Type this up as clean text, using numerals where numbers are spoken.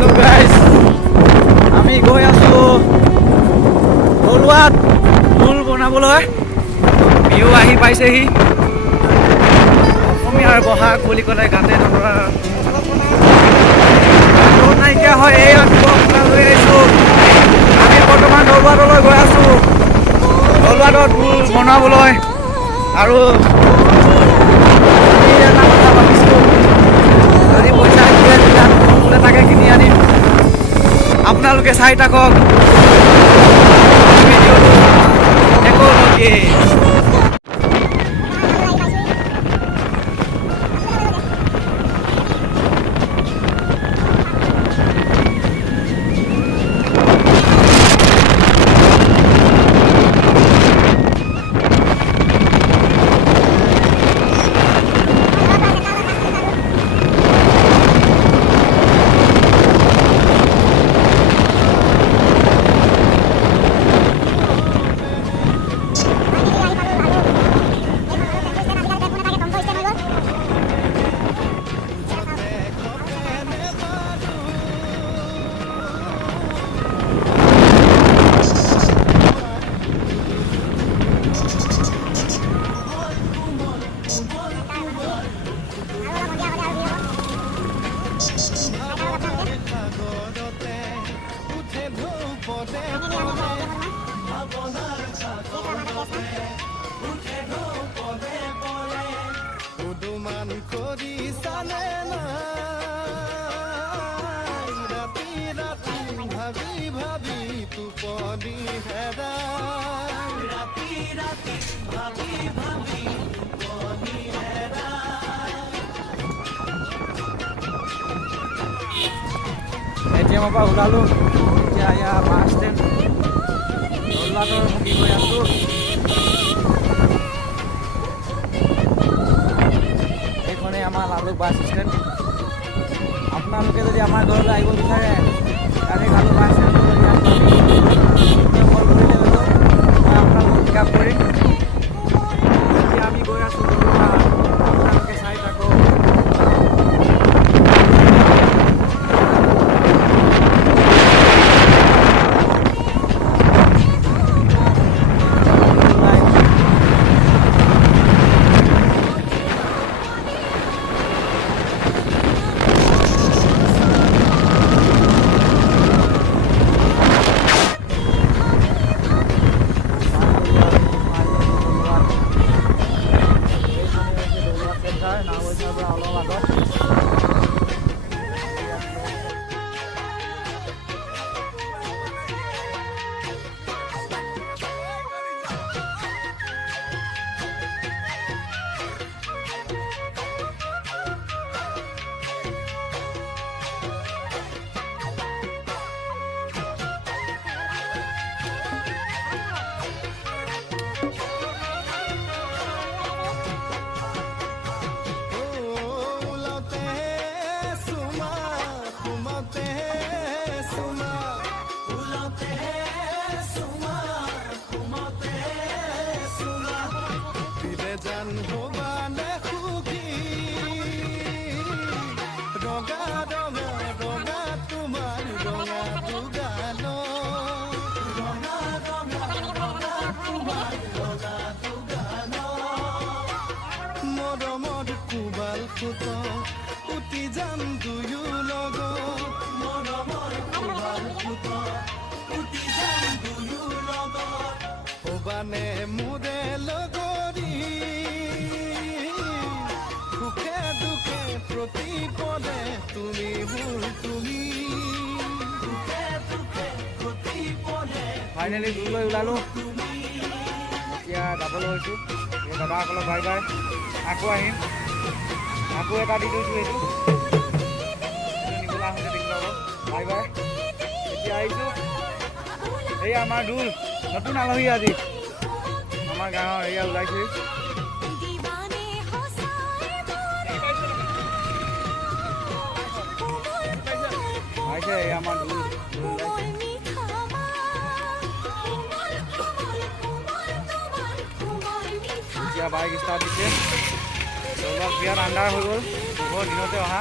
Hello' guys, আমি গৈ আছোঁ থলুৱাত জোল বনাবলৈ। বিহু আহি পাইছেহি। অসমীয়াৰ বহাগ বুলি ক'লে গাতে নধৰা নাইকিয়া হয়। এই খোলা লৈ আহিছোঁ। আমি বৰ্তমান থলুৱাতলৈ গৈ আছোঁ, থলুৱাতত জোল বনাবলৈ। আৰু এটা কথা ভাবিছোঁ, যদি পইচা দিয়ে তেতিয়া বোলে তাকে কিনি আনিম। আপোনালোকে চাই থাকক ভিডিঅ'টো শেষলৈকে। এটিএমৰ পৰা ওলালোঁ, এতিয়া ইয়াৰ বাছ ষ্টেণ্ড থলুৱাতৰ মুখি গৈ আছোঁ। এইখনেই আমাৰ লালুক বাছ ষ্টেণ্ড। আপোনালোকে যদি আমাৰ ঘৰলৈ আহিব বিচাৰে, ডাইৰেক্ট লালুক বাছ ষ্টেণ্ডলৈ ইয়াত কল কৰিলে হৈ গ'ল, মই আপোনালোকক পিক আপ কৰিম। এতিয়া আমি গৈ আছোঁ থলুৱা, আপোনালোকে চাই থাকক। উঠি যাম দুয়ো লগত, মৰমৰ কোবাল উঠি যাম দুয়ো লগত, ভবানে মোৰে লগৰী, সুখে দুখে প্ৰতিপদে তুমি মোৰ তুমি, সুখে দুখে প্ৰতিপদে। ফাইনেলি জোললৈ ওলালোঁ, এতিয়া যাবলৈ হৈছোঁ। এই দাদাসকলক বাই বাই, আকৌ আহিম। আকৌ এটা দি দিছোঁ, এইটো নিবলৈ আহোঁতে দেখি পাব। বাই বাই, এতিয়া আহিছোঁ। এই আমাৰ দোল নতুন আলহী আজি আমাৰ গাঁৱৰ, এয়া ওলাইছে। আহিছে এই আমাৰ দোল ওলাইছে। এতিয়া বাইক ষ্টাৰ্ট দিছে। বিয়াত আন্ধাৰ হৈ গ'ল, পোহৰ দিনতে অহা।